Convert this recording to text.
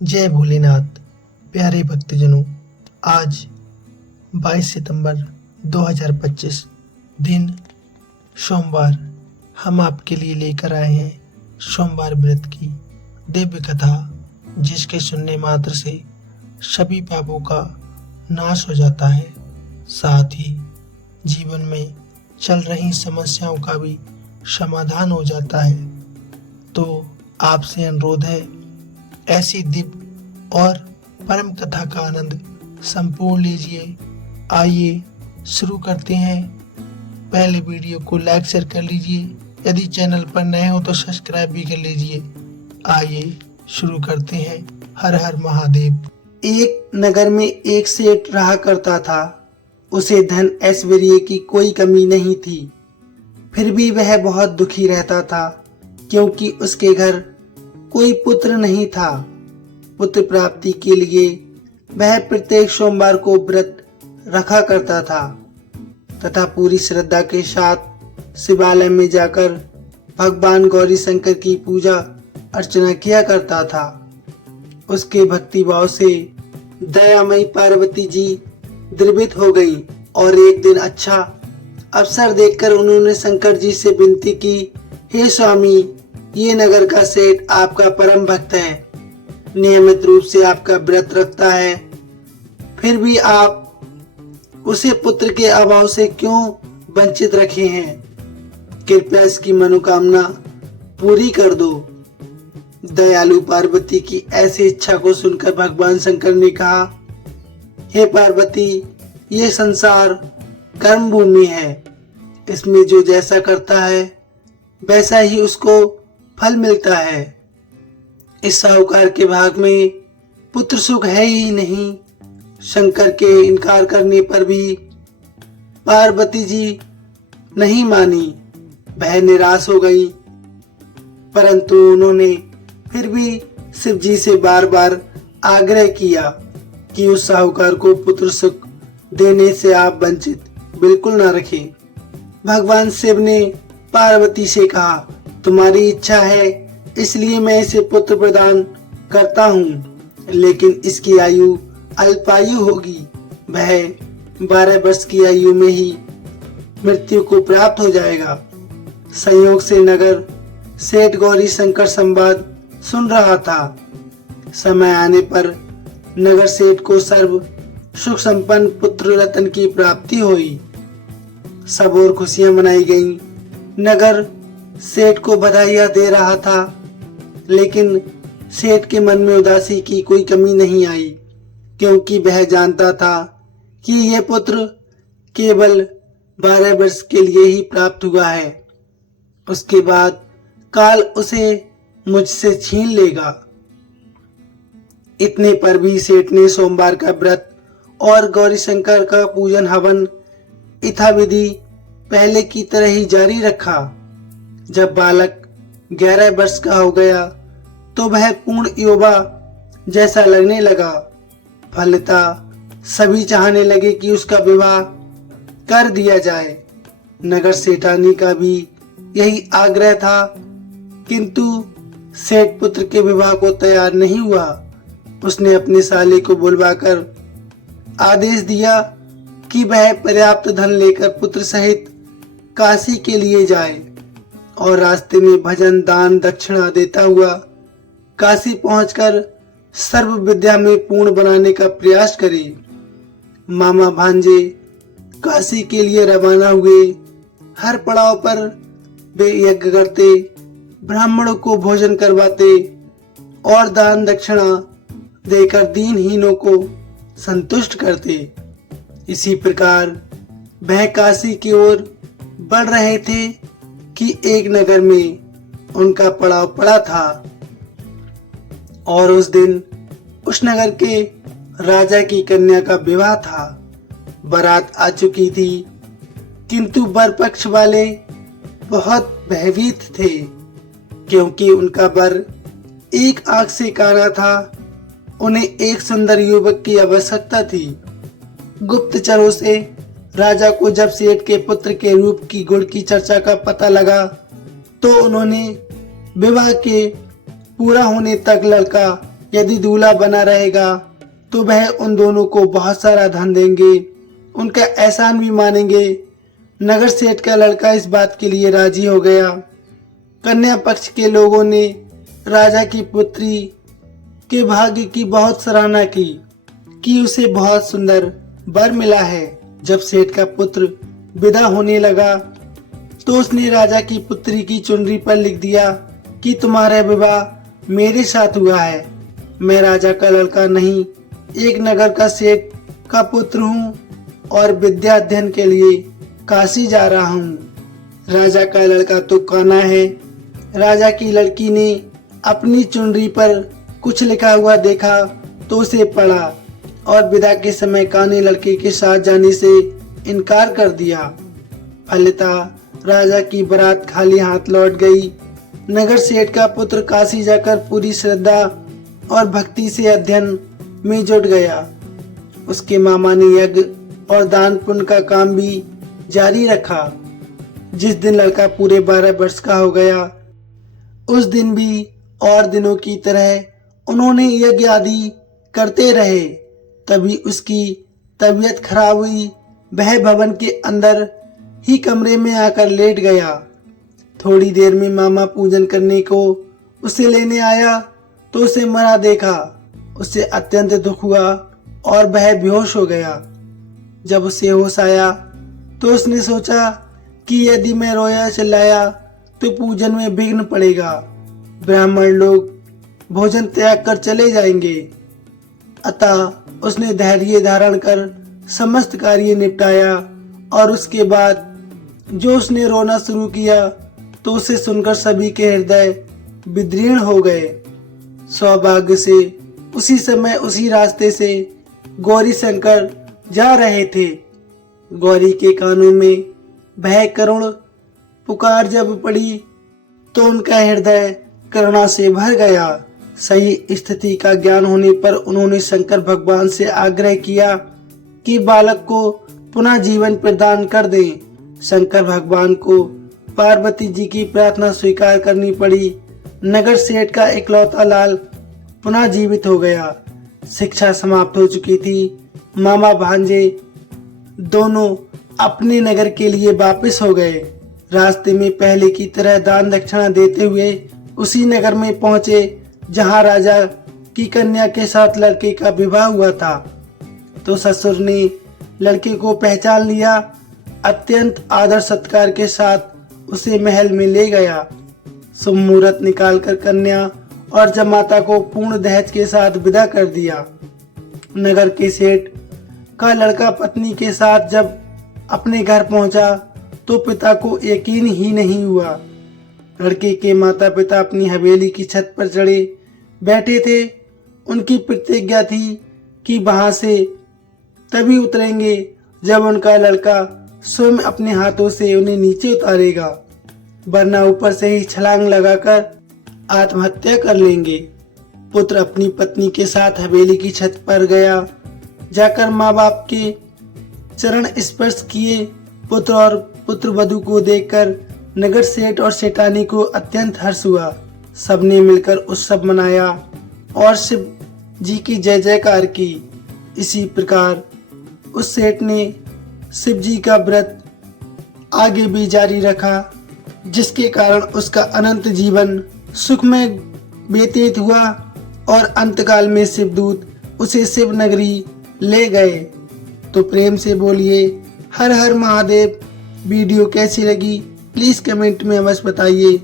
जय भोलेनाथ। प्यारे भक्तजनों, आज 22 सितंबर 2025 दिन सोमवार हम आपके लिए लेकर आए हैं सोमवार व्रत की दिव्य कथा, जिसके सुनने मात्र से सभी पापों का नाश हो जाता है, साथ ही जीवन में चल रही समस्याओं का भी समाधान हो जाता है। तो आपसे अनुरोध है, ऐसी दिव्य और परम कथा का आनंद संपूर्ण लीजिए। आइए शुरू करते हैं। पहले वीडियो को लाइक शेयर कर लीजिए, यदि चैनल पर नए हो तो सब्सक्राइब भी कर लीजिए। आइए शुरू करते हैं। हर हर महादेव। एक नगर में एक सेठ रहा करता था। उसे धन ऐश्वर्य की कोई कमी नहीं थी, फिर भी वह बहुत दुखी रहता था क्योंकि उसके घर कोई पुत्र नहीं था। पुत्र प्राप्ति के लिए वह प्रत्येक सोमवार को व्रत रखा करता था तथा पूरी श्रद्धा के साथ शिवालय में जाकर भगवान गौरी शंकर की पूजा अर्चना किया करता था। उसके भक्ति भाव से दयामयी पार्वती जी द्रवित हो गई और एक दिन अच्छा अवसर देखकर उन्होंने शंकर जी से विनती की, हे स्वामी, ये नगर का सेठ आपका परम भक्त है, नियमित रूप से आपका व्रत रखता है, फिर भी आप उसे पुत्र के अभाव से क्यों वंचित रखे हैं? कृपया इसकी मनोकामना पूरी कर दो। दयालु पार्वती की ऐसी इच्छा को सुनकर भगवान शंकर ने कहा, हे पार्वती, ये संसार कर्म भूमि है, इसमें जो जैसा करता है वैसा ही उसको फल मिलता है। इस साहूकार के भाग में पुत्र सुख है ही नहीं। शंकर के इनकार करने पर भी पार्वती जी नहीं मानी, वह निराश हो गई, परंतु उन्होंने फिर भी शिव जी से बार बार आग्रह किया कि उस साहूकार को पुत्र सुख देने से आप वंचित बिल्कुल न रखें। भगवान शिव ने पार्वती से कहा, तुम्हारी इच्छा है इसलिए मैं इसे पुत्र प्रदान करता हूँ, लेकिन इसकी आयु अल्पायु होगी। वह 12 वर्ष की आयु में ही मृत्यु को प्राप्त हो जाएगा। संयोग से नगर सेठ गौरी शंकर संवाद सुन रहा था। समय आने पर नगर सेठ को सर्व सुख संपन्न पुत्र रत्न की प्राप्ति हुई। सब और खुशियां मनाई गईं। नगर सेठ को बधाइयां दे रहा था, लेकिन सेठ के मन में उदासी की कोई कमी नहीं आई, क्योंकि वह जानता था कि यह पुत्र केवल 12 वर्ष के लिए ही प्राप्त हुआ है। उसके बाद काल उसे मुझसे छीन लेगा। इतने पर भी सेठ ने सोमवार का व्रत और गौरी शंकर का पूजन हवन यथाविधि पहले की तरह ही जारी रखा। जब बालक 11 वर्ष का हो गया तो वह पूर्ण युवा जैसा लगने लगा। फलतः सभी चाहने लगे कि उसका विवाह कर दिया जाए। नगर सेठानी का भी यही आग्रह था, किंतु सेठ पुत्र के विवाह को तैयार नहीं हुआ। उसने अपने साले को बुलवाकर आदेश दिया कि वह पर्याप्त धन लेकर पुत्र सहित काशी के लिए जाए और रास्ते में भजन दान दक्षिणा देता हुआ काशी पहुंचकर सर्व विद्या में पूर्ण बनाने का प्रयास करे। मामा भांजे काशी के लिए रवाना हुए। हर पड़ाव पर वे यज्ञ करते, ब्राह्मणों को भोजन करवाते और दान दक्षिणा देकर दीनहीनों को संतुष्ट करते। इसी प्रकार वह काशी की ओर बढ़ रहे थे कि एक नगर में उनका पड़ाव पड़ा था और उस दिन उस नगर के राजा की कन्या का विवाह था। बारात आ चुकी थी, किंतु वर पक्ष वाले बहुत भयभीत थे, क्योंकि उनका वर एक आंख से काना था। उन्हें एक सुंदर युवक की आवश्यकता थी। गुप्तचरों से राजा को जब सेठ के पुत्र के रूप की गुण की चर्चा का पता लगा तो उन्होंने विवाह के पूरा होने तक लड़का यदि दूल्हा बना रहेगा तो वह उन दोनों को बहुत सारा धन देंगे, उनका एहसान भी मानेंगे। नगर सेठ का लड़का इस बात के लिए राजी हो गया। कन्या पक्ष के लोगों ने राजा की पुत्री के भाग्य की बहुत सराहना की कि उसे बहुत सुंदर वर मिला है। जब सेठ का पुत्र विदा होने लगा तो उसने राजा की पुत्री की चुनरी पर लिख दिया कि तुम्हारा विवाह मेरे साथ हुआ है। मैं राजा का लड़का नहीं, एक नगर का सेठ का पुत्र हूँ और विद्या अध्ययन के लिए काशी जा रहा हूँ। राजा का लड़का तो काना है। राजा की लड़की ने अपनी चुनरी पर कुछ लिखा हुआ देखा तो उसे पढ़ा और विदा के समय काने लड़के के साथ जाने से इनकार कर दिया। फलितः राजा की बारात खाली हाथ लौट गई। नगर सेठ का पुत्र काशी जाकर पूरी श्रद्धा और भक्ति से अध्ययन में जुट गया। उसके मामा ने यज्ञ और दान पुण्य का काम भी जारी रखा। जिस दिन लड़का पूरे 12 वर्ष का हो गया, उस दिन भी और दिनों की तरह उन्होंने यज्ञ आदि करते रहे। तभी उसकी तबीयत खराब हुई। वह भवन के अंदर ही कमरे में आकर लेट गया। थोड़ी देर में मामा पूजन करने को उसे लेने आया तो उसे मरा देखा। उसे अत्यंत दुख हुआ और वह बेहोश हो गया। जब उसे होश आया तो उसने सोचा कि यदि मैं रोया चिल्लाया तो पूजन में विघ्न पड़ेगा, ब्राह्मण लोग भोजन त्याग कर चले जाएंगे। अतः उसने धैर्य धारण कर समस्त कार्य निपटाया और उसके बाद जो उसने रोना शुरू किया तो उसे सुनकर सभी के हृदय विदीर्ण हो गए। सौभाग्य से उसी समय उसी रास्ते से गौरी शंकर जा रहे थे। गौरी के कानों में भय करुण पुकार जब पड़ी तो उनका हृदय करुणा से भर गया। सही स्थिति का ज्ञान होने पर उन्होंने शंकर भगवान से आग्रह किया कि बालक को पुनः जीवन प्रदान कर दें। शंकर भगवान को पार्वती जी की प्रार्थना स्वीकार करनी पड़ी। नगर सेठ का इकलौता लाल पुनः जीवित हो गया। शिक्षा समाप्त हो चुकी थी। मामा भांजे दोनों अपने नगर के लिए वापस हो गए। रास्ते में पहले की तरह दान दक्षिणा देते हुए उसी नगर में पहुंचे जहां राजा की कन्या के साथ लड़के का विवाह हुआ था। तो ससुर ने लड़के को पहचान लिया। अत्यंत आदर सत्कार के साथ उसे महल में ले गया। शुभ मुहूर्त निकालकर कन्या और जमाता को पूर्ण दहेज के साथ विदा कर दिया। नगर के सेठ का लड़का पत्नी के साथ जब अपने घर पहुंचा तो पिता को यकीन ही नहीं हुआ। लड़के के माता पिता अपनी हवेली की छत पर चढ़े बैठे थे। उनकी प्रतिज्ञा थी कि वहां से तभी उतरेंगे जब उनका लड़का स्वयं अपने हाथों से उन्हें नीचे उतारेगा, वरना ऊपर से ही छलांग लगाकर आत्महत्या कर लेंगे। पुत्र अपनी पत्नी के साथ हवेली की छत पर गया। जाकर माँ बाप के चरण स्पर्श किए। पुत्र और पुत्र वधू को देखकर नगर सेठ और सेठानी को अत्यंत हर्ष हुआ। सबने मिलकर उत्सव मनाया और शिव जी की जय जयकार की। इसी प्रकार उस सेठ ने शिव जी का व्रत आगे भी जारी रखा, जिसके कारण उसका अनंत जीवन सुख में व्यतीत हुआ और अंतकाल में शिवदूत उसे शिव नगरी ले गए। तो प्रेम से बोलिए हर हर महादेव। वीडियो कैसी लगी प्लीज कमेंट में अवश्य बताइए।